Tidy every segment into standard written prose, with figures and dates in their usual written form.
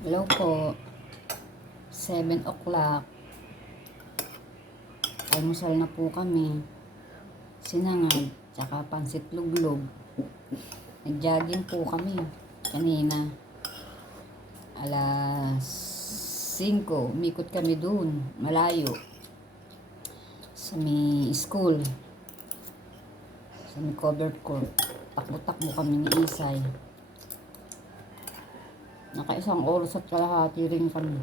Hello po. 7 o'clock. Almusal na po kami. Sinangag, tsaka pansit luglog. Nag-jogging po kami kanina. Alas 5, umikot kami dun, malayo. Sa may school. Sa may covered court. Takbo-takbo kami ni Isay. Naka-1 oras at kalahati rin kami.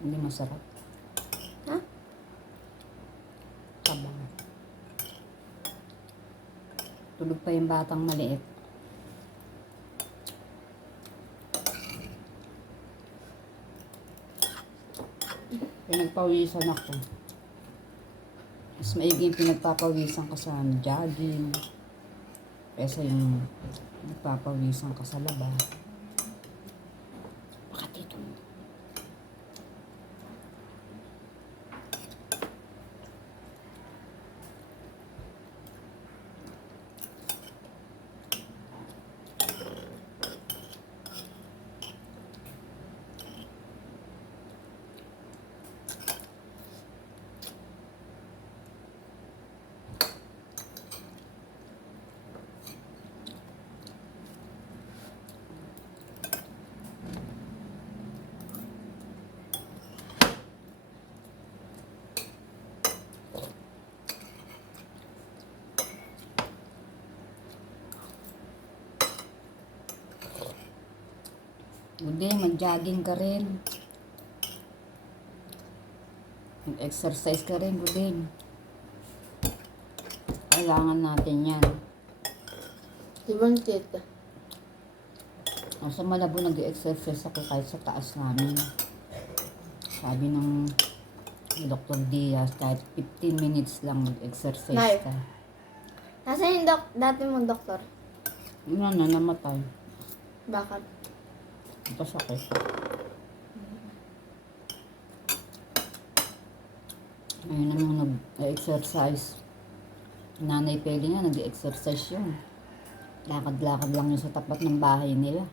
Hindi masarap. Ha? Tabang. Tulog pa yung batang maliit. Pinagpawisan ako. Mas maigi yung pinagpapawisan ka sa jogging. Kesa yung nagpapawisan ka sa labas. Baka dito. Hindi, mag-jogging ka rin. Mag-exercise ka rin, Budin. Kailangan natin yan. Ibang tita. Sa Malabo nag-exercise ako kahit sa taas namin. Sabi ng Dr. Diaz, kahit 15 minutes lang mag-exercise Nay. ka. Nasaan yung dati mong doktor? Yun na, namatay. Bakit? Ito sakit. Ngayon naman nag-exercise. Nanay Peli nga, nag-exercise yun. Lakad-lakad lang yun sa tapat ng bahay nila.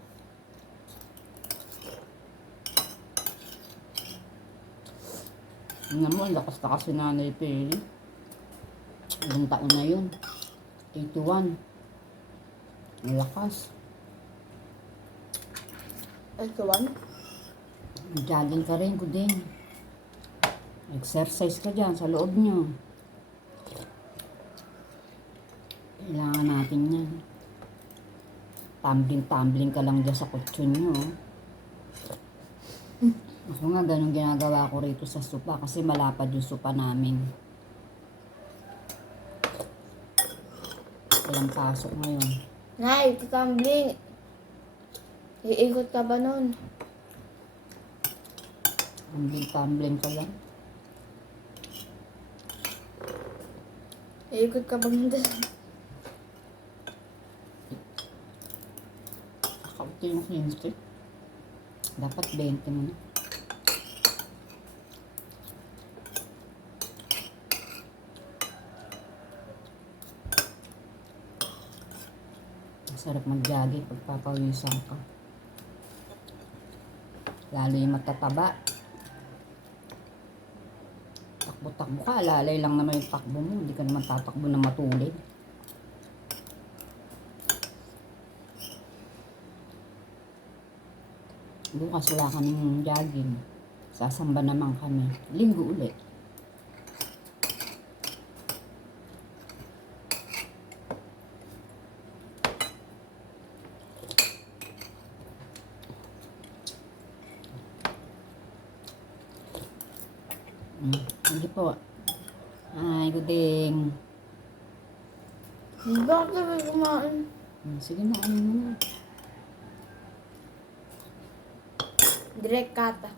Tingnan mo, lakas na kasi Nanay Peli. Ilang taon na yun. 81. Malakas. Ito one? Jogging ka rin, Budin. Exercise ka dyan sa loob nyo. Kailangan natin yan. Tumbling-tumbling ka lang dyan sa kutsyon nyo. Ako nga, ganun ginagawa ko rito sa sopa kasi malapad yung sopa namin. Walang pasok ngayon. Nay, tutumbling. Iikot ka ba nun? Tumbling-tumbling ka lang. Iikot ka ba nun? Kakauti yung 15. Dapat 20 mo na. Masarap mag-jogging pagpapawisan ka. Lalo yung matataba. Takbo-takbo ka, alalay lang naman yung takbo mo. Hindi ka naman tatakbo na matulid. Bukas wala kaming jogging. Sasamba naman kami. Linggo ulit. Sige po. Hi, good day. Bakit ka ba kumain? Sige na, ano na. Direct kata.